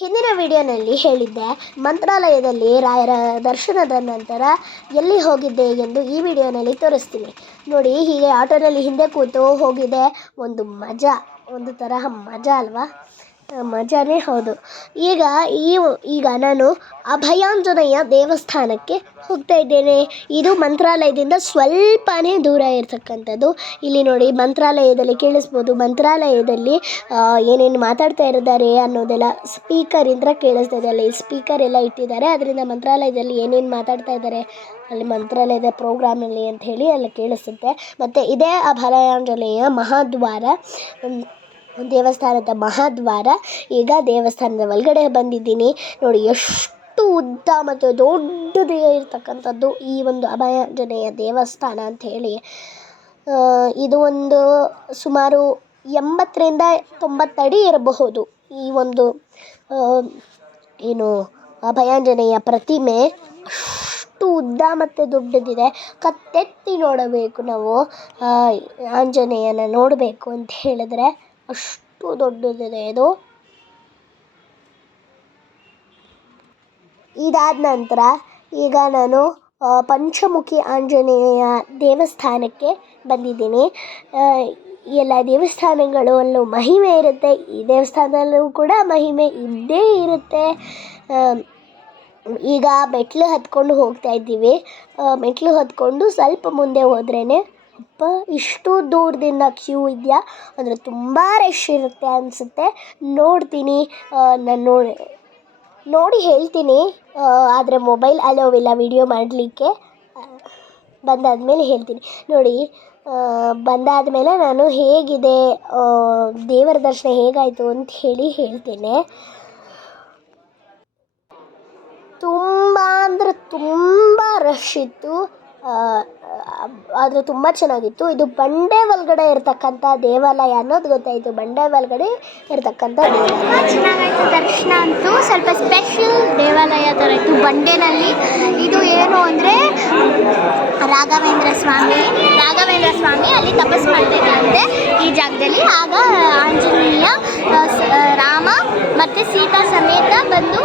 ಹಿಂದಿನ ವಿಡಿಯೋನಲ್ಲಿ ಹೇಳಿದ್ದೆ ಮಂತ್ರಾಲಯದಲ್ಲಿ ರಾಯರ ದರ್ಶನದ ನಂತರ ಎಲ್ಲಿ ಹೋಗಿದ್ದೆ ಎಂದು ಈ ವಿಡಿಯೋನಲ್ಲಿ ತೋರಿಸ್ತೀನಿ. ನೋಡಿ, ಹೀಗೆ ಆಟೋನಲ್ಲಿ ಹಿಂದೆ ಕೂತು ಹೋಗಿದೆ. ಒಂದು ಮಜಾ, ಒಂದು ತರಹ ಮಜಾ ಅಲ್ವಾ? ಮಜಾನೇ ಹೌದು. ಈಗ ನಾನು ಅಭಯಾಂಜನೇಯ ದೇವಸ್ಥಾನಕ್ಕೆ ಹೋಗ್ತಾ ಇದ್ದೇನೆ. ಇದು ಮಂತ್ರಾಲಯದಿಂದ ಸ್ವಲ್ಪನೇ ದೂರ ಇರತಕ್ಕಂಥದ್ದು. ಇಲ್ಲಿ ನೋಡಿ, ಮಂತ್ರಾಲಯದಲ್ಲಿ ಕೇಳಿಸ್ಬೋದು. ಮಂತ್ರಾಲಯದಲ್ಲಿ ಏನೇನು ಮಾತಾಡ್ತಾ ಇದ್ದಾರೆ ಅನ್ನೋದೆಲ್ಲ ಸ್ಪೀಕರಿಂದ ಕೇಳಿಸ್ತಾ ಇದೆ. ಅಲ್ಲಿ ಸ್ಪೀಕರ್ ಎಲ್ಲ ಇಟ್ಟಿದ್ದಾರೆ. ಅದರಿಂದ ಮಂತ್ರಾಲಯದಲ್ಲಿ ಏನೇನು ಮಾತಾಡ್ತಾ ಇದ್ದಾರೆ ಅಲ್ಲಿ ಮಂತ್ರಾಲಯದ ಪ್ರೋಗ್ರಾಮಲ್ಲಿ ಅಂತ ಹೇಳಿ ಅಲ್ಲಿ ಕೇಳಿಸುತ್ತೆ. ಮತ್ತು ಇದೇ ಅಭಯಾಂಜನೇಯ ಮಹಾದ್ವಾರ, ದೇವಸ್ಥಾನದ ಮಹಾದ್ವಾರ. ಈಗ ದೇವಸ್ಥಾನದ ಒಳಗಡೆ ಬಂದಿದ್ದೀನಿ. ನೋಡಿ, ಎಷ್ಟು ಉದ್ದ ಮತ್ತು ದೊಡ್ಡದೇ ಇರತಕ್ಕಂಥದ್ದು ಈ ಒಂದು ಅಭಯಾಂಜನೇಯ ದೇವಸ್ಥಾನ ಅಂತ ಹೇಳಿ. ಇದು ಒಂದು ಸುಮಾರು 80ರಿಂದ 90 ಅಡಿ ಇರಬಹುದು. ಈ ಒಂದು ಅಭಯಾಂಜನೇಯ ಪ್ರತಿಮೆ ಅಷ್ಟು ಉದ್ದ ಮತ್ತು ದೊಡ್ಡದಿದೆ. ಕತ್ತೆತ್ತಿ ನೋಡಬೇಕು ನಾವು ಆಂಜನೇಯನ ನೋಡಬೇಕು ಅಂತ ಹೇಳಿದ್ರೆ. ಅಷ್ಟು ದೊಡ್ಡದಿದೆ ಇದು. ಇದಾದ ನಂತರ ಈಗ ನಾನು ಪಂಚಮುಖಿ ಆಂಜನೇಯ ದೇವಸ್ಥಾನಕ್ಕೆ ಬಂದಿದ್ದೀನಿ. ಎಲ್ಲ ದೇವಸ್ಥಾನಗಳಲ್ಲೂ ಮಹಿಮೆ ಇರುತ್ತೆ. ಈ ದೇವಸ್ಥಾನದಲ್ಲೂ ಕೂಡ ಮಹಿಮೆ ಇದ್ದೇ ಇರುತ್ತೆ. ಈಗ ಮೆಟ್ಲು ಹತ್ಕೊಂಡು ಹೋಗ್ತಾ ಇದ್ದೀವಿ. ಮೆಟ್ಲು ಹತ್ಕೊಂಡು ಸ್ವಲ್ಪ ಮುಂದೆ ಹೋದ್ರೇ ಇಷ್ಟು ದೂರದಿಂದ ಕ್ಯೂ ಇದೆಯಾ ಅಂದರೆ ತುಂಬ ರಶ್ ಇರುತ್ತೆ ಅನಿಸುತ್ತೆ. ನೋಡ್ತೀನಿ, ನಾನು ನೋಡಿ ಹೇಳ್ತೀನಿ. ಆದರೆ ಮೊಬೈಲ್ ಅಲೋವಿಲ್ಲ ವಿಡಿಯೋ ಮಾಡಲಿಕ್ಕೆ. ಬಂದಾದಮೇಲೆ ಹೇಳ್ತೀನಿ. ನೋಡಿ, ಬಂದಾದಮೇಲೆ ನಾನು ಹೇಗಿದೆ, ದೇವರ ದರ್ಶನ ಹೇಗಾಯಿತು ಅಂತ ಹೇಳ್ತೇನೆ. ತುಂಬ ಅಂದರೆ ತುಂಬ ರಶ್ ಇತ್ತು. ಆದರೆ ತುಂಬ ಚೆನ್ನಾಗಿತ್ತು. ಇದು ಬಂಡೆ ಒಳಗಡೆ ಇರತಕ್ಕಂಥ ದೇವಾಲಯ ಅನ್ನೋದು ಗೊತ್ತಾಯಿತು. ಬಂಡೆ ಒಳಗಡೆ ಇರತಕ್ಕಂಥ ದೇವಾಲಯ ಚೆನ್ನಾಗಾಯಿತು. ದರ್ಶನ ಅಂತೂ ಸ್ವಲ್ಪ ಸ್ಪೆಷಲ್ ದೇವಾಲಯ ಥರ ಇತ್ತು ಬಂಡೆನಲ್ಲಿ. ಇದು ಏನು ಅಂದರೆ ರಾಘವೇಂದ್ರ ಸ್ವಾಮಿ ಅಲ್ಲಿ ತಪಸ್ಸು ಮಾಡ್ತಿದ್ದಂತೆ ಈ ಜಾಗದಲ್ಲಿ. ಆಗ ಆಂಜನೇಯ, ರಾಮ ಮತ್ತು ಸೀತಾ ಸಮೇತ ಬಂದು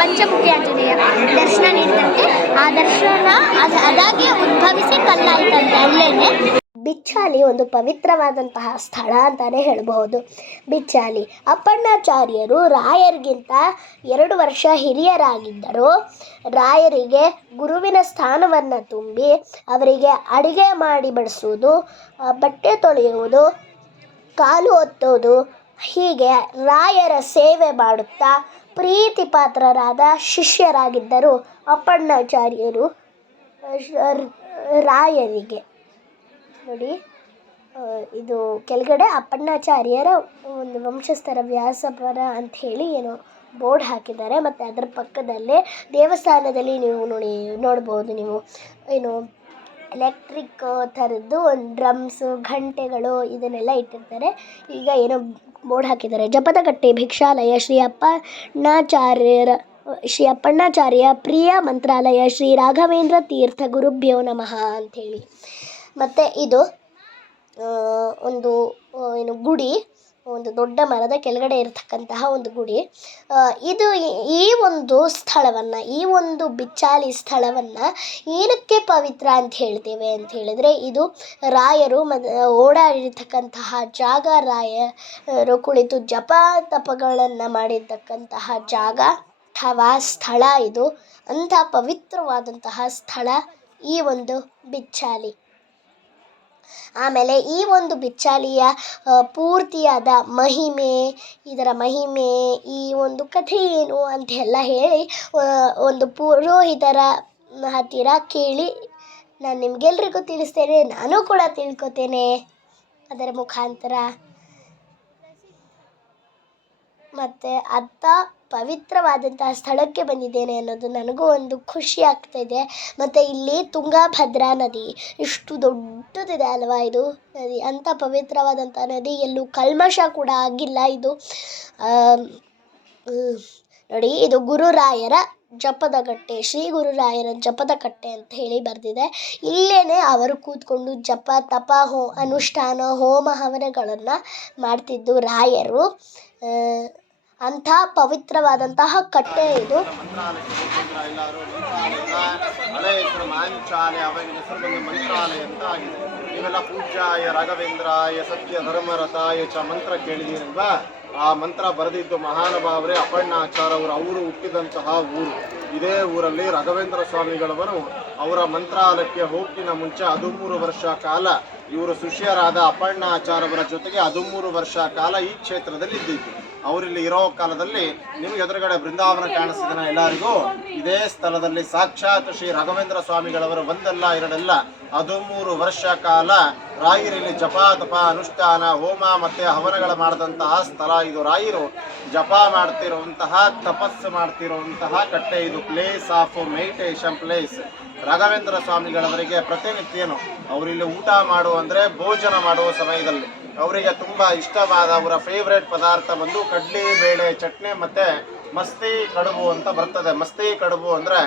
ಪಂಚಮುಖಿ ಆಂಜನೇಯ ದರ್ಶನ ನೀಡಿದಂತೆ. ಆ ದರ್ಶನ ಅದಾಗೆ ಉದ್ಭವಿಸಿ ಕಲ್ಲಾಯ್ತಂತೆ ಅಲ್ಲೇನೆ. ಬಿಚ್ಚಾಲಿ ಒಂದು ಪವಿತ್ರವಾದಂತಹ ಸ್ಥಳ ಅಂತಲೇ ಹೇಳಬಹುದು. ಬಿಚ್ಚಾಲಿ ಅಪ್ಪಣ್ಣಾಚಾರ್ಯರು ರಾಯರಿಗಿಂತ 2 ವರ್ಷ ಹಿರಿಯರಾಗಿದ್ದರು. ರಾಯರಿಗೆ ಗುರುವಿನ ಸ್ಥಾನವನ್ನು ತುಂಬಿ ಅವರಿಗೆ ಅಡಿಗೆ ಮಾಡಿ ಬಡಿಸುವುದು, ಬಟ್ಟೆ ತೊಳೆಯುವುದು, ಕಾಲು ಒತ್ತೋದು, ಹೀಗೆ ರಾಯರ ಸೇವೆ ಮಾಡುತ್ತಾ ಪ್ರೀತಿ ಪಾತ್ರರಾದ ಶಿಷ್ಯರಾಗಿದ್ದರು ಅಪ್ಪಣ್ಣಾಚಾರ್ಯರು ರಾಯರಿಗೆ. ನೋಡಿ, ಇದು ಕೆಳಗಡೆ ಅಪ್ಪಣ್ಣಾಚಾರ್ಯರ ಒಂದು ವಂಶಸ್ಥರ ವ್ಯಾಸಪರ ಅಂಥೇಳಿ ಏನೋ ಬೋರ್ಡ್ ಹಾಕಿದ್ದಾರೆ. ಮತ್ತು ಅದರ ಪಕ್ಕದಲ್ಲೇ ದೇವಸ್ಥಾನದಲ್ಲಿ ನೀವು ನೋಡ್ಬೋದು ನೀವು ಎಲೆಕ್ಟ್ರಿಕ್ ಥರದ್ದು ಒಂದು ಡ್ರಮ್ಸು, ಘಂಟೆಗಳು ಇದನ್ನೆಲ್ಲ ಇಟ್ಟಿರ್ತಾರೆ. ಈಗ ಏನೋ ಬೋರ್ಡ್ ಹಾಕಿದ್ದಾರೆ. ಜಪದಕಟ್ಟೆ ಭಿಕ್ಷಾಲಯ ಶ್ರೀ ಅಪ್ಪಣ್ಣಾಚಾರ್ಯ ಪ್ರಿಯ ಮಂತ್ರಾಲಯ ಶ್ರೀ ರಾಘವೇಂದ್ರ ತೀರ್ಥ ಗುರುಭ್ಯೋ ನಮಃ ಅಂಥೇಳಿ. ಮತ್ತು ಇದು ಒಂದು ಗುಡಿ, ಒಂದು ದೊಡ್ಡ ಮರದ ಕೆಳಗಡೆ ಇರತಕ್ಕಂತಹ ಒಂದು ಗುಡಿ. ಈ ಒಂದು ಬಿಚ್ಚಾಲಿ ಸ್ಥಳವನ್ನು ಏನಕ್ಕೆ ಪವಿತ್ರ ಅಂತ ಹೇಳ್ತೇವೆ ಅಂತ ಹೇಳಿದ್ರೆ, ಇದು ರಾಯರು ಓಡಾಡಿರ್ತಕ್ಕಂತಹ ಜಾಗ, ರಾಯರು ಕುಳಿತು ಜಪ ತಪಗಳನ್ನು ಮಾಡಿರ್ತಕ್ಕಂತಹ ಜಾಗ ಅಥವಾ ಸ್ಥಳ. ಇದು ಅಂಥ ಪವಿತ್ರವಾದಂತಹ ಸ್ಥಳ ಈ ಒಂದು ಬಿಚ್ಚಾಲಿ. ಆಮೇಲೆ ಈ ಒಂದು ಬಿಚ್ಚಾಲಿಯ ಪೂರ್ತಿಯಾದ ಇದರ ಮಹಿಮೆ, ಈ ಒಂದು ಕಥೆ ಏನು ಅಂತೆಲ್ಲ ಹೇಳಿ ಒಂದು ಪುರೋಹಿತರ ಹತ್ತಿರ ಕೇಳಿ ನಾನು ನಿಮಗೆಲ್ರಿಗೂ ತಿಳಿಸ್ತೇನೆ. ನಾನು ಕೂಡ ತಿಳ್ಕೊತೇನೆ ಅದರ ಮುಖಾಂತರ. ಮತ್ತು ಅಂಥ ಪವಿತ್ರವಾದಂತಹ ಸ್ಥಳಕ್ಕೆ ಬಂದಿದ್ದೇನೆ ಅನ್ನೋದು ನನಗೂ ಒಂದು ಖುಷಿ ಆಗ್ತಾಯಿದೆ. ಮತ್ತು ಇಲ್ಲಿ ತುಂಗಭದ್ರಾ ನದಿ ಎಷ್ಟು ದೊಡ್ಡದಿದೆ ಅಲ್ವಾ ಇದು ನದಿ. ಅಂಥ ಪವಿತ್ರವಾದಂಥ ನದಿ, ಎಲ್ಲೂ ಕಲ್ಮಶ ಕೂಡ ಆಗಿಲ್ಲ. ಇದು ನೋಡಿ, ಇದು ಗುರುರಾಯರ ಜಪದಕಟ್ಟೆ, ಶ್ರೀ ಗುರುರಾಯರ ಜಪದಕಟ್ಟೆ ಅಂತ ಹೇಳಿ ಬರೆದಿದೆ. ಇಲ್ಲೇ ಅವರು ಕೂತ್ಕೊಂಡು ಜಪ ತಪ ಅನುಷ್ಠಾನ ಹೋಮ ಹವನಗಳನ್ನು ಮಾಡ್ತಿದ್ದು ರಾಯರು. ಅಂಥ ಪವಿತ್ರವಾದಂತಹ ಕಟ್ಟೆ ಇದು. ಎಲ್ಲರೂ ಮಂತ್ರಾಲಯದ ಹಳೆ ಹೆಸರು ಮಾಂಚಾಲೆ, ಅವಾಗಿನ ಹೆಸರು ಬಂದು ಮಂತ್ರಾಲಯ ಅಂತ ಆಗಿದೆ. ನೀವೆಲ್ಲ ಪೂಜ್ಯಾಯ ರಾಘವೇಂದ್ರಾಯ ಸತ್ಯ ಧರ್ಮರಥಾಯ ಚ ಮಂತ್ರ ಕೇಳಿದೀರಲ್ವಾ? ಆ ಮಂತ್ರ ಬರೆದಿದ್ದು ಮಹಾನುಭಾವರೇ ಅಪ್ಪಣ್ಣಾಚಾರ ಅವರು ಹುಟ್ಟಿದಂತಹ ಊರು. ಇದೇ ಊರಲ್ಲಿ ರಾಘವೇಂದ್ರ ಸ್ವಾಮಿಗಳವರು ಅವರ ಮಂತ್ರಾಲಯಕ್ಕೆ ಹೋಗಿನ ಮುಂಚೆ 13 ವರ್ಷ ಕಾಲ ಇವರು ಶಿಷ್ಯರಾದ ಅಪ್ಪಣ್ಣಾಚಾರ್ಯವರ ಜೊತೆಗೆ 13 ವರ್ಷ ಕಾಲ ಈ ಕ್ಷೇತ್ರದಲ್ಲಿ ಇದ್ದಿದ್ದು. ಅವರಿಲ್ಲಿ ಇರೋ ಕಾಲದಲ್ಲಿ ನಿಮ್ಗೆ ಎದುರುಗಡೆ ಬೃಂದಾವನ ಕಾಣಿಸ್ತಿದನ ಎಲ್ಲರಿಗೂ. ಇದೇ ಸ್ಥಳದಲ್ಲಿ ಸಾಕ್ಷಾತ್ ಶ್ರೀ ರಾಘವೇಂದ್ರ ಸ್ವಾಮಿಗಳವರು ಒಂದಲ್ಲ ಎರಡಲ್ಲ 13 ವರ್ಷ ಕಾಲ ರಾಯರಲ್ಲಿ ಜಪ ತಪ ಅನುಷ್ಠಾನ ಹೋಮ ಮತ್ತೆ ಹವನಗಳ ಮಾಡಿದಂತಹ ಸ್ಥಳ ಇದು. ರಾಯರು ಜಪ ಮಾಡ್ತಿರುವಂತಹ ತಪಸ್ಸು ಮಾಡ್ತಿರುವಂತಹ ಕಟ್ಟೆ ಇದು. Place of meditation place. Raghavendra ಸ್ವಾಮಿಗಳವರಿಗೆ ಪ್ರತಿನಿತ್ಯನು ಅವರಿಲ್ಲಿ ಊಟ ಮಾಡುವ ಅಂದ್ರೆ ಭೋಜನ ಮಾಡುವ ಸಮಯದಲ್ಲಿ ಅವರಿಗೆ ತುಂಬಾ ಇಷ್ಟವಾದ ಅವರ ಫೇವ್ರೇಟ್ ಪದಾರ್ಥ ಬಂದು ಕಡ್ಲಿ ಬೇಳೆ ಚಟ್ನಿ ಮತ್ತೆ ಮಸ್ತಿ ಕಡುಬು ಅಂತ ಬರ್ತದೆ. ಮಸ್ತಿ ಕಡುಬು ಅಂದ್ರೆ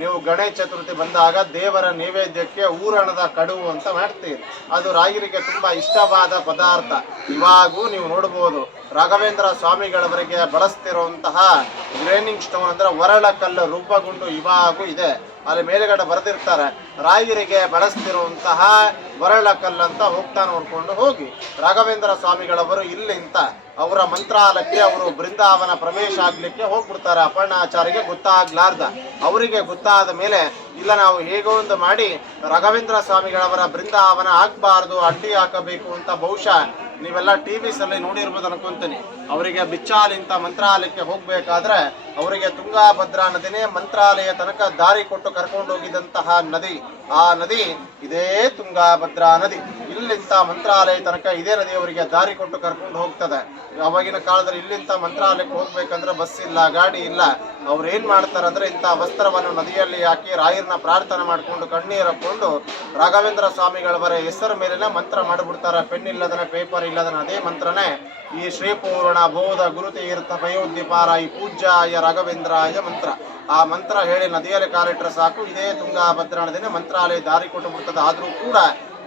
ನೀವು ಗಣೇಶ ಚತುರ್ಥಿ ಬಂದಾಗ ದೇವರ ನೈವೇದ್ಯಕ್ಕೆ ಊರಣದ ಕಡುಬು ಅಂತ ಮಾಡ್ತೀರಿ. ಅದು ರಾಯರಿಗೆ ತುಂಬಾ ಇಷ್ಟವಾದ ಪದಾರ್ಥ. ಇವಾಗೂ ನೀವು ನೋಡಬಹುದು ರಾಘವೇಂದ್ರ ಸ್ವಾಮಿಗಳವರಿಗೆ ಬಳಸ್ತಿರುವಂತಹ ಗ್ರೇನಿಂಗ್ ಸ್ಟೋನ್ ಅಂದ್ರೆ ಒರಳ ಕಲ್ಲು ರುಬ್ಬಗುಂಡು ಇವಾಗೂ ಇದೆ. ಅಲ್ಲಿ ಮೇಲೆಗಡೆ ಬರೆದಿರ್ತಾರೆ ರಾಯರಿಗೆ ಬಳಸ್ತಿರುವಂತಹ ಒರಳ ಕಲ್ಲಂತ ಹೋಗ್ತಾ ನೋಡ್ಕೊಂಡು ಹೋಗಿ. ರಾಘವೇಂದ್ರ ಸ್ವಾಮಿಗಳವರು ಇಲ್ಲಿಂದ ಅವರ ಮಂತ್ರಾಲಯಕ್ಕೆ ಅವರು ಬೃಂದಾವನ ಪ್ರವೇಶ ಆಗ್ಲಿಕ್ಕೆ ಹೋಗ್ಬಿಡ್ತಾರೆ. ಅಪ್ಪಣ್ಣಾಚಾರ್ಯಗೆ ಗೊತ್ತಾಗ್ಲಾರ್ದ. ಅವರಿಗೆ ಗೊತ್ತಾದ ಮೇಲೆ ಇಲ್ಲ ನಾವು ಹೇಗೋ ಒಂದು ಮಾಡಿ ರಾಘವೇಂದ್ರ ಸ್ವಾಮಿಗಳವರ ಬೃಂದಾವನ ಆಗ್ಬಾರ್ದು, ಅಡ್ಡಿ ಹಾಕಬೇಕು ಅಂತ ಬಹುಶಃ ನೀವೆಲ್ಲ ಟಿವಿಸ್ ಅಲ್ಲಿ ನೋಡಿರ್ಬೋದು ಅನ್ಕೊಂತೀನಿ. ಅವರಿಗೆ ಬಿಚ್ಚಾಲಿಂತ ಮಂತ್ರಾಲಯಕ್ಕೆ ಹೋಗ್ಬೇಕಾದ್ರೆ ಅವರಿಗೆ ತುಂಗಾಭದ್ರಾ ನದಿನೇ ಮಂತ್ರಾಲಯ ತನಕ ದಾರಿ ಕೊಟ್ಟು ಕರ್ಕೊಂಡು ಹೋಗಿದಂತಹ ನದಿ. ಆ ನದಿ ಇದೇ ತುಂಗಾಭದ್ರಾ ನದಿ. ಇಲ್ಲಿಂತ ಮಂತ್ರಾಲಯ ತನಕ ಇದೇ ನದಿ ಅವರಿಗೆ ದಾರಿ ಕೊಟ್ಟು ಕರ್ಕೊಂಡು ಹೋಗ್ತದೆ. ಅವಾಗಿನ ಕಾಲದಲ್ಲಿ ಇಲ್ಲಿಂತ ಮಂತ್ರಾಲಯಕ್ಕೆ ಹೋಗ್ಬೇಕಂದ್ರೆ ಬಸ್ ಇಲ್ಲ, ಗಾಡಿ ಇಲ್ಲ. ಅವ್ರು ಏನ್ ಮಾಡ್ತಾರೆ ಅಂದ್ರೆ ಇಂಥ ವಸ್ತ್ರವನ್ನು ನದಿಯಲ್ಲಿ ಹಾಕಿ ರಾಯರನ್ನ ಪ್ರಾರ್ಥನೆ ಮಾಡ್ಕೊಂಡು ಕಣ್ಣೀರು ಹಾಕೊಂಡು ರಾಘವೇಂದ್ರ ಸ್ವಾಮಿಗಳವರ ಹೆಸರು ಮೇಲಿನ ಮಂತ್ರ ಮಾಡಿಬಿಡ್ತಾರೆ. ಪೆನ್ ಇಲ್ಲದನೆ ಪೇಪರ್ ಇಲ್ಲದನೆ ಅದೇ ಮಂತ್ರನೇ ಈ ಶ್ರೀಪೂರ್ಣ ಬೋಧ ಗುರುತೀರ್ಥ ಪಯೋದ್ಯಪಾರ ಈ ಪೂಜ್ಯಾಯ ರಾಘವೇಂದ್ರಾಯ ಮಂತ್ರ. ಆ ಮಂತ್ರ ಹೇಳಿ ನದಿಯಲ್ಲಿ ಕಾಲಿಟ್ರೆ ಸಾಕು ಇದೇ ತುಂಗಾಭದ್ರಾ ನದಿನೇ ಮಂತ್ರಾಲಯ ದಾರಿ ಕೊಟ್ಟು ಬಿಡ್ತದೆ. ಆದ್ರೂ ಕೂಡ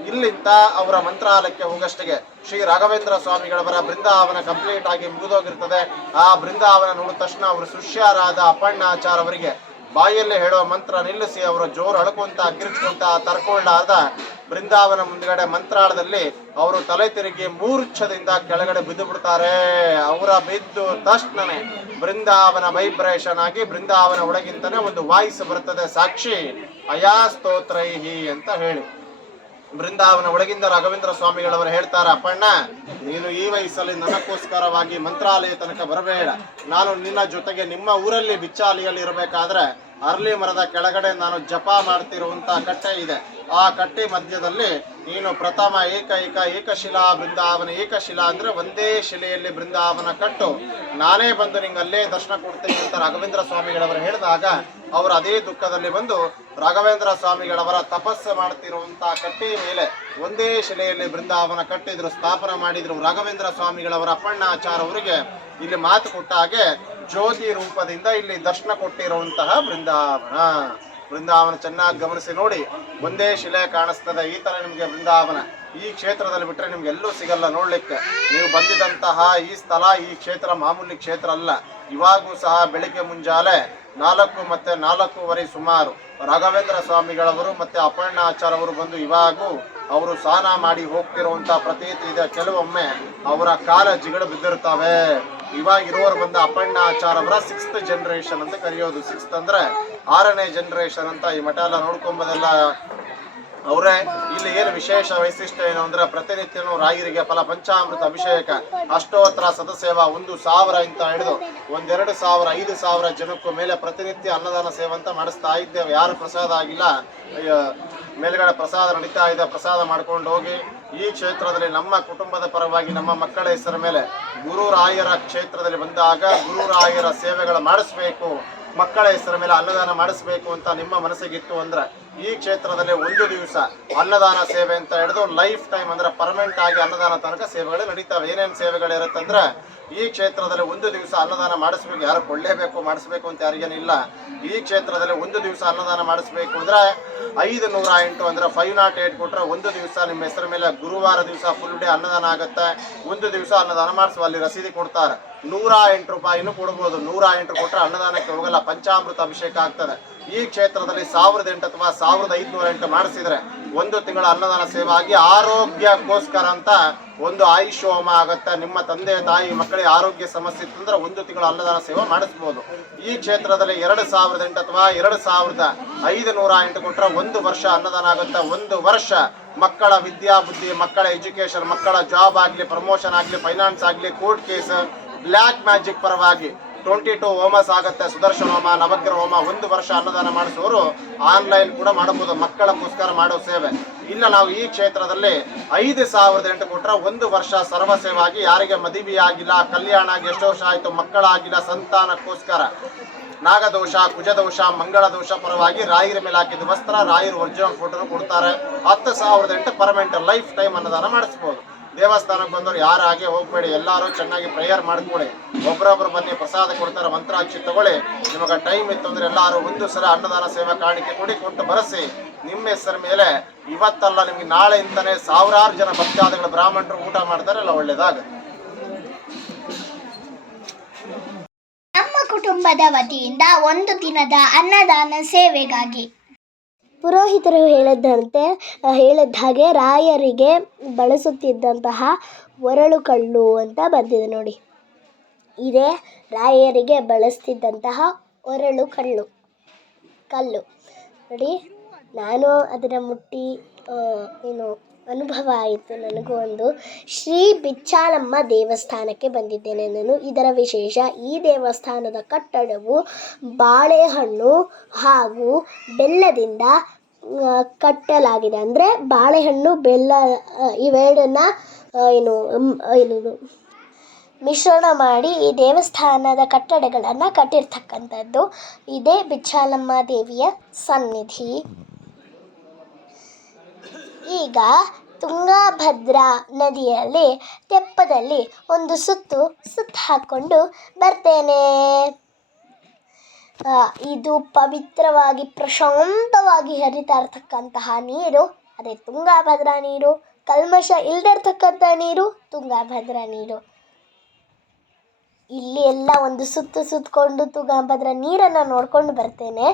ಇಲ್ಲಿಂದ ಅವರ ಮಂತ್ರಾಲಯಕ್ಕೆ ಹೋಗಷ್ಟಿಗೆ ಶ್ರೀ ರಾಘವೇಂದ್ರ ಸ್ವಾಮಿಗಳವರ ಬೃಂದಾವನ ಕಂಪ್ಲೀಟ್ ಆಗಿ ಮುಗಿದೋಗಿರ್ತದೆ. ಆ ಬೃಂದಾವನ ನೋಡಿದ ತಕ್ಷಣ ಅವರು ಶಿಷ್ಯರಾದ ಅಪ್ಪಣ್ಣಾಚಾರ್ ಅವರಿಗೆ ಬಾಯಲ್ಲಿ ಹೇಳೋ ಮಂತ್ರ ನಿಲ್ಲಿಸಿ ಅವರು ಜೋರು ಅಳ್ಕೊಂತ ಗಿರ್ಚ್ಕೊಂತ ತರ್ಕೊಳ್ಳಾದ ಬೃಂದಾವನ ಮುಂದ್ಗಡೆ ಮಂತ್ರಾಳದಲ್ಲಿ ಅವರು ತಲೆ ತಿರುಗಿ ಮೂರ್ಛದಿಂದ ಕೆಳಗಡೆ ಬಿದ್ದು ಬಿಡ್ತಾರೆ. ಅವರ ಬಿದ್ದು ತಕ್ಷಣನೇ ಬೃಂದಾವನ ವೈಬ್ರೇಷನ್ ಆಗಿ ಬೃಂದಾವನ ಒಳಗಿಂತಾನೆ ಒಂದು ವಾಯ್ಸ್ ಬರ್ತದೆ, ಸಾಕ್ಷಿ ಅಯಾ ಸ್ತೋತ್ರೈಹಿ ಅಂತ ಹೇಳಿ. ಬೃಂದಾವನ ಒಳಗಿಂದ ರಾಘವೇಂದ್ರ ಸ್ವಾಮಿಗಳವರು ಹೇಳ್ತಾರೆ, ಅಪ್ಪಣ್ಣ ನೀನು ಈ ವಯಸ್ಸಲ್ಲಿ ನನಗೋಸ್ಕರವಾಗಿ ಮಂತ್ರಾಲಯ ತನಕ ಬರಬೇಡ. ನಾನು ನಿನ್ನ ಜೊತೆಗೆ ನಿಮ್ಮ ಊರಲ್ಲಿ ಬಿಚ್ಚಾಲಿಯಲ್ಲಿ ಇರಬೇಕಾದ್ರೆ ಅರ್ಲಿ ಮರದ ಕೆಳಗಡೆ ನಾನು ಜಪ ಮಾಡ್ತಿರುವಂತ ಕಟ್ಟೆ ಇದೆ. ಆ ಕಟ್ಟೆ ಮಧ್ಯದಲ್ಲಿ ನೀನು ಪ್ರಥಮ ಏಕಶಿಲಾ ಬೃಂದಾವನ. ಏಕಶಿಲಾ ಅಂದ್ರೆ ಒಂದೇ ಶಿಲೆಯಲ್ಲಿ ಬೃಂದಾವನ ಕಟ್ಟು, ನಾನೇ ಬಂದು ನಿಂಗೆ ಅಲ್ಲೇ ದರ್ಶನ ಕೊಡ್ತೀನಿ ಅಂತ ರಾಘವೇಂದ್ರ ಸ್ವಾಮಿಗಳವರು ಹೇಳಿದಾಗ ಅವರು ಅದೇ ದುಃಖದಲ್ಲಿ ಬಂದು ರಾಘವೇಂದ್ರ ಸ್ವಾಮಿಗಳವರ ತಪಸ್ಸು ಮಾಡ್ತಿರುವಂತ ಕಟ್ಟೆ ಮೇಲೆ ಒಂದೇ ಶಿಲೆಯಲ್ಲಿ ಬೃಂದಾವನ ಕಟ್ಟಿದ್ರು, ಸ್ಥಾಪನೆ ಮಾಡಿದ್ರು. ರಾಘವೇಂದ್ರ ಸ್ವಾಮಿಗಳವರ ಅಪ್ಪಣ್ಣಾಚಾರ ಅವರಿಗೆ ಇಲ್ಲಿ ಮಾತು ಕೊಟ್ಟ ಹಾಗೆ ಜ್ಯೋತಿ ರೂಪದಿಂದ ಇಲ್ಲಿ ದರ್ಶನ ಕೊಟ್ಟಿರುವಂತಹ ಬೃಂದಾವನ ಚೆನ್ನಾಗಿ ಗಮನಿಸಿ ನೋಡಿ. ಒಂದೇ ಶಿಲೆ ಕಾಣಿಸ್ತದೆ. ಈ ತರ ನಿಮ್ಗೆ ಬೃಂದಾವನ ಈ ಕ್ಷೇತ್ರದಲ್ಲಿ ಬಿಟ್ರೆ ನಿಮ್ಗೆ ಎಲ್ಲೂ ಸಿಗಲ್ಲ ನೋಡ್ಲಿಕ್ಕೆ. ನೀವು ಬಂದಿದಂತಹ ಈ ಸ್ಥಳ ಈ ಕ್ಷೇತ್ರ ಮಾಮೂಲಿ ಕ್ಷೇತ್ರ ಅಲ್ಲ. ಇವಾಗೂ ಸಹ ಬೆಳಿಗ್ಗೆ ಮುಂಜಾನೆ 4 ಮತ್ತೆ 4:15 ಸುಮಾರು ರಾಘವೇಂದ್ರ ಸ್ವಾಮಿಗಳವರು ಮತ್ತೆ ಅಪ್ಪಣ್ಣಾಚಾರ್ ಅವರು ಬಂದು ಇವಾಗೂ ಅವರು ಸ್ನಾನ ಮಾಡಿ ಹೋಗ್ತಿರುವಂತ ಪ್ರತೀತಿ ಇದೆ. ಕೆಲವೊಮ್ಮೆ ಅವರ ಕಾಲ ಜಿಗಡು ಬಿದ್ದಿರ್ತವೆ. ಇವಾಗ ಇರೋರು ಬಂದ ಅಪ್ಪಣ್ಣಾಚಾರ್ ಅವರ 6th ಜನರೇಷನ್ ಅಂತ ಕರೆಯೋದು. 6th ಅಂದ್ರೆ 6ನೇ ಜನರೇಷನ್ ಅಂತ. ಈ ಮಠ ಎಲ್ಲ ನೋಡ್ಕೊಂಬದೆಲ್ಲ ಅವರೇ. ಇಲ್ಲಿ ಏನು ವಿಶೇಷ ವೈಶಿಷ್ಟ್ಯ ಏನು ಅಂದ್ರೆ ಪ್ರತಿನಿತ್ಯನೂ ರಾಯರಿಗೆ ಫಲ ಪಂಚಾಮೃತ ಅಭಿಷೇಕ, ಅಷ್ಟೋತ್ತರ ಸದಸೇವಾ 1,000 ಅಂತ ಹಿಡಿದು 1,000, 5,000 ಜನಕ್ಕೂ ಮೇಲೆ ಪ್ರತಿನಿತ್ಯ ಅನ್ನದಾನ ಸೇವೆ ಅಂತ ಮಾಡಿಸ್ತಾ ಇದ್ದೇವೆ. ಯಾರು ಪ್ರಸಾದ ಆಗಿಲ್ಲ ಮೇಲ್ಗಡೆ ಪ್ರಸಾದ ನಡೀತಾ ಇದೆ, ಪ್ರಸಾದ ಮಾಡ್ಕೊಂಡು ಹೋಗಿ. ಈ ಕ್ಷೇತ್ರದಲ್ಲಿ ನಮ್ಮ ಕುಟುಂಬದ ಪರವಾಗಿ ನಮ್ಮ ಮಕ್ಕಳ ಹೆಸರ ಮೇಲೆ ಗುರುರಾಯರ ಕ್ಷೇತ್ರದಲ್ಲಿ ಬಂದಾಗ ಗುರುರಾಯರ ಸೇವೆಗಳು ಮಾಡಿಸ್ಬೇಕು, ಮಕ್ಕಳ ಹೆಸರ ಮೇಲೆ ಅನ್ನದಾನ ಮಾಡಿಸ್ಬೇಕು ಅಂತ ನಿಮ್ಮ ಮನಸ್ಸಿಗಿತ್ತು ಅಂದ್ರೆ ಈ ಕ್ಷೇತ್ರದಲ್ಲಿ 1 ದಿವಸ ಅನ್ನದಾನ ಸೇವೆ ಅಂತ ಹಿಡಿದು ಲೈಫ್ ಟೈಮ್ ಅಂದ್ರೆ ಪರ್ಮನೆಂಟ್ ಆಗಿ ಅನ್ನದಾನ ತನಕ ಸೇವೆಗಳು ನಡೀತಾವೆ. ಏನೇನು ಸೇವೆಗಳಿರುತ್ತಂದ್ರೆ ಈ ಕ್ಷೇತ್ರದಲ್ಲಿ ಒಂದು ದಿವಸ ಅನ್ನದಾನ ಮಾಡಿಸ್ಬೇಕು. ಯಾರು ಕೊಳ್ಳೇಬೇಕು ಮಾಡಿಸ್ಬೇಕು ಅಂತ ಯಾರಿಗೇನಿಲ್ಲ. ಈ ಕ್ಷೇತ್ರದಲ್ಲಿ ಒಂದು ದಿವಸ ಅನ್ನದಾನ ಮಾಡಿಸ್ಬೇಕು ಅಂದರೆ 508 ಅಂದರೆ 508 ಕೊಟ್ಟರೆ ಒಂದು ದಿವಸ ನಿಮ್ಮ ಹೆಸರ ಮೇಲೆ ಗುರುವಾರ ದಿವಸ ಫುಲ್ ಡೇ ಅನ್ನದಾನ ಆಗುತ್ತೆ. ಒಂದು ದಿವಸ ಅನ್ನದಾನ ಮಾಡಿಸುವ, ಅಲ್ಲಿ ರಸೀದಿ ಕೊಡ್ತಾರೆ. 108 ರೂಪಾಯಿನೂ ಕೊಡ್ಬೋದು. 108 ಕೊಟ್ಟರೆ ಅನ್ನದಾನಕ್ಕೆ ಹೋಗಲ್ಲ, ಪಂಚಾಮೃತ ಅಭಿಷೇಕ ಆಗ್ತದೆ. ಈ ಕ್ಷೇತ್ರದಲ್ಲಿ 1008 ಅಥವಾ 1508 ಮಾಡಿಸಿದ್ರೆ ಒಂದು ತಿಂಗಳ ಅನ್ನದಾನ ಸೇವೆ ಆಗಿ ಆರೋಗ್ಯಕ್ಕೋಸ್ಕರ ಅಂತ ಒಂದು ಆಯುಷ್ ಹೋಮ ಆಗುತ್ತೆ. ನಿಮ್ಮ ತಂದೆ ತಾಯಿ ಮಕ್ಕಳಿಗೆ ಆರೋಗ್ಯ ಸಮಸ್ಯೆ ಇತ್ತಂದ್ರೆ ಒಂದು ತಿಂಗಳ ಅನ್ನದಾನ ಸೇವೆ ಮಾಡಿಸ್ಬೋದು. ಈ ಕ್ಷೇತ್ರದಲ್ಲಿ 2008 ಅಥವಾ 2508 ಕೊಟ್ಟರೆ ಒಂದು ವರ್ಷ ಅನ್ನದಾನ ಆಗುತ್ತೆ. ಒಂದು ವರ್ಷ ಮಕ್ಕಳ ವಿದ್ಯಾಬುದ್ಧಿ, ಮಕ್ಕಳ ಎಜುಕೇಶನ್, ಮಕ್ಕಳ ಜಾಬ್ ಆಗಲಿ, ಪ್ರಮೋಷನ್ ಆಗಲಿ, ಫೈನಾನ್ಸ್ ಆಗಲಿ, ಕೋರ್ಟ್ ಕೇಸ್, ಬ್ಲ್ಯಾಕ್ ಮ್ಯಾಜಿಕ್ ಪರವಾಗಿ 22 ಹೋಮಸ್ ಆಗುತ್ತೆ. ಸುದರ್ಶನ ಹೋಮ, ನವಗ್ರಹ ಹೋಮ. ಒಂದು ವರ್ಷ ಅನ್ನದಾನ ಮಾಡಿಸೋರು ಆನ್ಲೈನ್ ಕೂಡ ಮಾಡಬಹುದು, ಮಕ್ಕಳಕ್ಕೋಸ್ಕರ ಮಾಡೋ ಸೇವೆ. ಇಲ್ಲ ನಾವು ಈ ಕ್ಷೇತ್ರದಲ್ಲಿ 5008 ಕೊಟ್ಟರೆ ಒಂದು ವರ್ಷ ಸರ್ವ ಸೇವೆ ಆಗಿ, ಯಾರಿಗೆ ಮದುವೆ ಆಗಿಲ್ಲ, ಕಲ್ಯಾಣ ಆಗಿ ಎಷ್ಟು ವರ್ಷ ಆಯಿತು, ಮಕ್ಕಳಾಗಿಲ್ಲ, ಸಂತಾನಕ್ಕೋಸ್ಕರ ನಾಗದೋಷ, ಕುಜದೋಷ, ಮಂಗಳ ದೋಷ ಪರವಾಗಿ ರಾಯರ ಮೇಲೆ ಹಾಕಿದ ವಸ್ತ್ರ, ರಾಯರು ಒರಿಜಿನಲ್ ಫೋಟೋನು ಕೊಡ್ತಾರೆ. 10,008 ಪರ್ಮನೆಂಟ್ ಲೈಫ್ ಟೈಮ್ ಅನ್ನದಾನ ಮಾಡಿಸ್ಬೋದು. ದೇವಸ್ಥಾನಕ್ಕೆ ಬಂದವರು ಯಾರು ಹಾಗೆ ಹೋಗ್ಬೇಡಿ, ಎಲ್ಲರೂ ಚೆನ್ನಾಗಿ ಪ್ರೇಯರ್ ಮಾಡ್ಕೊಳ್ಳಿ. ಒಬ್ಬರೊಬ್ರು ಬನ್ನಿ, ಪ್ರಸಾದ ಕೊಡ್ತಾರೆ, ಮಂತ್ರಾಕ್ಷಿ ತಗೊಳ್ಳಿ. ನಿಮಗೆ ಟೈಮ್ ಇತ್ತು ಅಂದರೆ ಎಲ್ಲರೂ ಒಂದು ಸಲ ಅನ್ನದಾನ ಸೇವಾ ಕಾಣಿಕೆ ಕೊಟ್ಟು ಬರೆಸಿ. ನಿಮ್ಮ ಹೆಸರ ಮೇಲೆ ಇವತ್ತಲ್ಲ ನಿಮ್ಗೆ ನಾಳೆ ಇಂತಾನೆ ಸಾವಿರಾರು ಜನ ಭಕ್ತಾದಿಗಳು ಬ್ರಾಹ್ಮಣರು ಊಟ ಮಾಡ್ತಾರೆ, ಎಲ್ಲ ಒಳ್ಳೇದಾಗುತ್ತೆ. ನಮ್ಮ ಕುಟುಂಬದ ವತಿಯಿಂದ ಒಂದು ದಿನದ ಅನ್ನದಾನ ಸೇವೆಗಾಗಿ ಪುರೋಹಿತರು ಹೇಳಿದ ಹಾಗೆ ರಾಯರಿಗೆ ಬಳಸುತ್ತಿದ್ದಂತಹ ಒರಳು ಕಲ್ಲು ಅಂತ ಬಂದಿದೆ ನೋಡಿ. ಇದೇ ರಾಯರಿಗೆ ಬಳಸ್ತಿದ್ದಂತಹ ಒರಳು ಕಲ್ಲು ನೋಡಿ. ನಾನು ಅದನ್ನು ಮುಟ್ಟಿ ಅನುಭವ ಆಯಿತು. ನನಗೂ ಒಂದು ಶ್ರೀ ಬಿಚ್ಚಾಲಮ್ಮ ದೇವಸ್ಥಾನಕ್ಕೆ ಬಂದಿದ್ದೇನೆ ನಾನು. ಇದರ ವಿಶೇಷ, ಈ ದೇವಸ್ಥಾನದ ಕಟ್ಟಡವು ಬಾಳೆಹಣ್ಣು ಹಾಗೂ ಬೆಲ್ಲದಿಂದ ಕಟ್ಟಲಾಗಿದೆ. ಅಂದರೆ ಬಾಳೆಹಣ್ಣು, ಬೆಲ್ಲ ಇವೆರಡನ್ನ ಮಿಶ್ರಣ ಮಾಡಿ ಈ ದೇವಸ್ಥಾನದ ಕಟ್ಟಡಗಳನ್ನು ಕಟ್ಟಿರ್ತಕ್ಕಂಥದ್ದು. ಇದೇ ಬಿಚ್ಚಾಲಮ್ಮ ದೇವಿಯ ಸನ್ನಿಧಿ. ಈಗ ತುಂಗಾಭದ್ರಾ ನದಿಯಲ್ಲಿ ತೆಪ್ಪದಲ್ಲಿ ಒಂದು ಸುತ್ತು ಹಾಕ್ಕೊಂಡು ಬರ್ತೇನೆ. ಇದು ಪವಿತ್ರವಾಗಿ ಪ್ರಶಾಂತವಾಗಿ ಹರಿತಾ ಇರ್ತಕ್ಕಂತಹ ನೀರು ಅದೇ ತುಂಗಾಭದ್ರಾ ನೀರು. ಕಲ್ಮಶ ಇಲ್ದಿರ್ತಕ್ಕಂಥ ನೀರು ತುಂಗಾಭದ್ರಾ ನೀರು. ಇಲ್ಲಿ ಎಲ್ಲ ಒಂದು ಸುತ್ತಕೊಂಡು ತುಂಗಾಭದ್ರಾ ನೀರನ್ನು ನೋಡ್ಕೊಂಡು ಬರ್ತೇನೆ.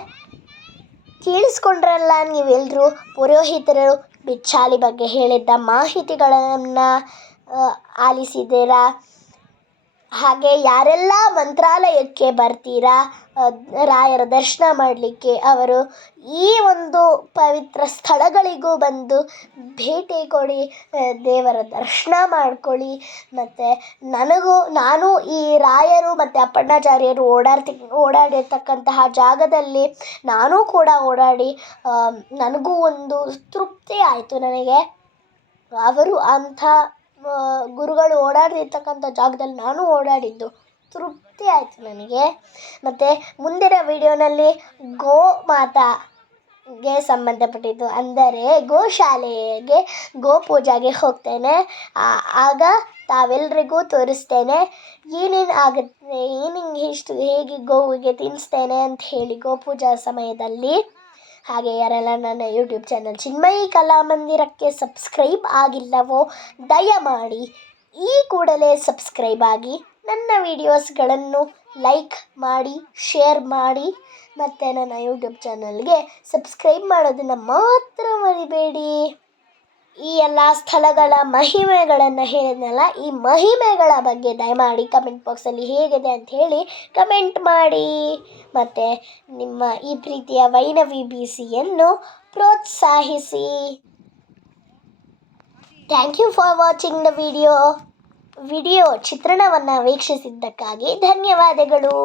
ಕೇಳಿಸ್ಕೊಂಡ್ರಲ್ಲ ನೀವೆಲ್ಲರೂ, ಪುರೋಹಿತರು ಬಿಚ್ಚಾಲಿ ಬಗ್ಗೆ ಹೇಳಿದ್ದ ಮಾಹಿತಿಗಳನ್ನು ಆಲಿಸಿದ್ದೀರಾ. ಹಾಗೆ ಯಾರೆಲ್ಲ ಮಂತ್ರಾಲಯಕ್ಕೆ ಬರ್ತೀರಾ ರಾಯರ ದರ್ಶನ ಮಾಡಲಿಕ್ಕೆ, ಅವರು ಈ ಒಂದು ಪವಿತ್ರ ಸ್ಥಳಗಳಿಗೂ ಬಂದು ಭೇಟಿ ಕೊಡಿ, ದೇವರ ದರ್ಶನ ಮಾಡ್ಕೊಳ್ಳಿ. ಮತ್ತು ನಾನು ಈ ರಾಯರು ಮತ್ತು ಅಪ್ಪಣ್ಣಾಚಾರ್ಯರು ಓಡಾಡಿರ್ತಕ್ಕಂತಹ ಜಾಗದಲ್ಲಿ ನಾನೂ ಕೂಡ ಓಡಾಡಿ ನನಗೂ ಒಂದು ತೃಪ್ತಿ ಆಯಿತು. ನನಗೆ ಅವರು ಅಂಥ ಗುರುಗಳು ಓಡಾಡಿರ್ತಕ್ಕಂಥ ಜಾಗದಲ್ಲಿ ನಾನು ಓಡಾಡಿದ್ದು ತೃಪ್ತಿ ಆಯಿತು ನನಗೆ. ಮತ್ತು ಮುಂದಿನ ವಿಡಿಯೋನಲ್ಲಿ ಗೋಮಾತಾಗೆ ಸಂಬಂಧಪಟ್ಟಿದ್ದು, ಅಂದರೆ ಗೋಶಾಲೆಗೆ ಗೋಪೂಜೆಗೆ ಹೋಗ್ತೇನೆ. ಆಗ ತಾವೆಲ್ಲರಿಗೂ ತೋರಿಸ್ತೇನೆ ಏನೇನು ಆಗುತ್ತೆ, ಹೇಗೆ ಗೋವಿಗೆ ತಿನ್ನಿಸ್ತೇನೆ ಅಂತ ಹೇಳಿ ಗೋಪೂಜಾ ಸಮಯದಲ್ಲಿ. ಹಾಗೆ ಯಾರೆಲ್ಲ ನನ್ನ ಯೂಟ್ಯೂಬ್ ಚಾನಲ್ ಚಿನ್ಮಯಿ ಕಲಾಮಂದಿರಕ್ಕೆ ಸಬ್ಸ್ಕ್ರೈಬ್ ಆಗಿಲ್ಲವೋ ದಯಮಾಡಿ ಈ ಕೂಡಲೇ ಸಬ್ಸ್ಕ್ರೈಬ್ ಆಗಿ ನನ್ನ ವೀಡಿಯೋಸ್ಗಳನ್ನು ಲೈಕ್ ಮಾಡಿ, ಶೇರ್ ಮಾಡಿ. ಮತ್ತು ನನ್ನ ಯೂಟ್ಯೂಬ್ ಚಾನಲ್ಗೆ ಸಬ್ಸ್ಕ್ರೈಬ್ ಮಾಡೋದನ್ನು ಮಾತ್ರ ಮರಿಬೇಡಿ. ಈ ಎಲ್ಲ ಸ್ಥಳಗಳ ಮಹಿಮೆಗಳನ್ನು ಹೇಳಿದ್ನಲ್ಲ, ಈ ಮಹಿಮೆಗಳ ಬಗ್ಗೆ ದಯಮಾಡಿ ಕಮೆಂಟ್ ಬಾಕ್ಸಲ್ಲಿ ಹೇಗಿದೆ ಅಂತ ಹೇಳಿ ಕಮೆಂಟ್ ಮಾಡಿ. ಮತ್ತು ನಿಮ್ಮ ಈ ಪ್ರೀತಿಯ ವೈನವಿ BCಯನ್ನು ಪ್ರೋತ್ಸಾಹಿಸಿ. Thank you for watching the video ಚಿತ್ರಣವನ್ನು ವೀಕ್ಷಿಸಿದ್ದಕ್ಕಾಗಿ ಧನ್ಯವಾದಗಳು.